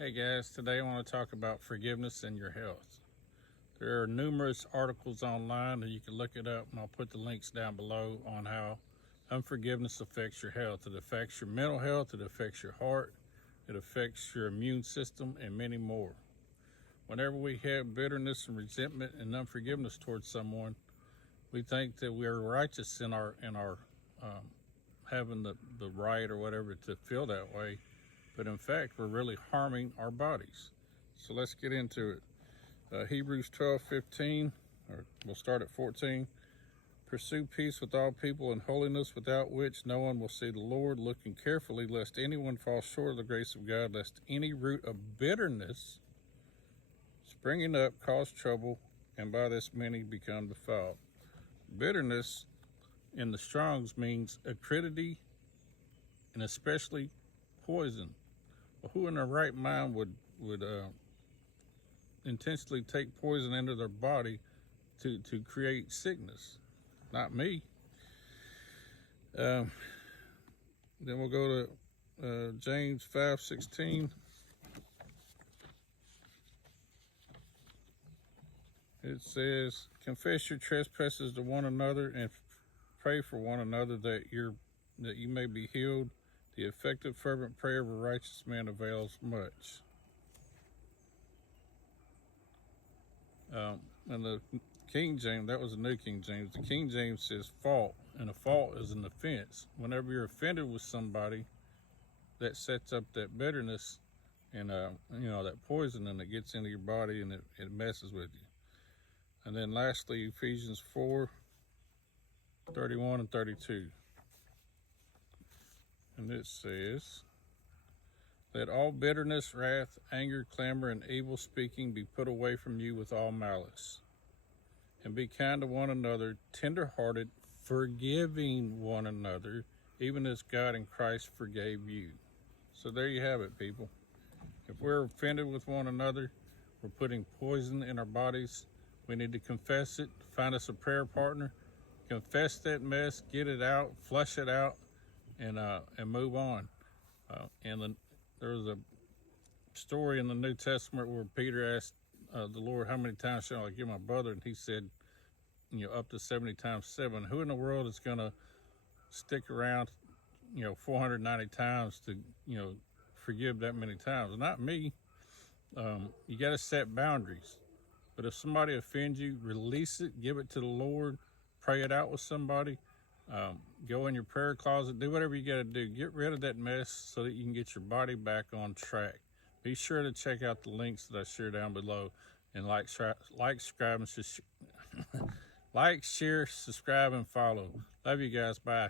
Hey guys, today I want to talk about forgiveness and your health. There are numerous articles online and you can look it up, and I'll put the links down below on how unforgiveness affects your health. It affects your mental health, it affects your heart, it affects your immune system, and many more. Whenever we have bitterness and resentment and unforgiveness towards someone, we think that we are righteous in our having the right or whatever to feel that way. But in fact, we're really harming our bodies. So let's get into it. Hebrews 12:15, or we'll start at 14. Pursue peace with all people and holiness, without which no one will see the Lord, looking carefully lest anyone fall short of the grace of God, lest any root of bitterness springing up cause trouble, and by this many become defiled. Bitterness in the Strong's means acridity, and especially poison. Well, who in their right mind would intentionally take poison into their body to create sickness? Not me. Then we'll go to James 5:16. It says, confess your trespasses to one another and pray for one another that you may be healed. The effective, fervent prayer of a righteous man avails much. And the King James, that was the New King James. The King James says fault, and a fault is an offense. Whenever you're offended with somebody, that sets up that bitterness and that poison, and it gets into your body and it messes with you. And then lastly, Ephesians 4:31 and 32. And it says, let all bitterness, wrath, anger, clamor, and evil speaking be put away from you with all malice. And be kind to one another, tender-hearted, forgiving one another, even as God in Christ forgave you. So there you have it, people. If we're offended with one another, we're putting poison in our bodies. We need to confess it, find us a prayer partner, confess that mess, get it out, flush it out, and move on. There was a story in the New Testament where Peter asked the Lord, how many times shall I give my brother? And he said, up to 70 times 7. Who in the world is going to stick around, 490 times to, forgive that many times? Not me. You got to set boundaries. But if somebody offends you, release it, give it to the Lord, pray it out with somebody. Go in your prayer closet, do whatever you got to do. Get rid of that mess so that you can get your body back on track. Be sure to check out the links that I share down below, and like, share, subscribe, and follow. Love you guys. Bye.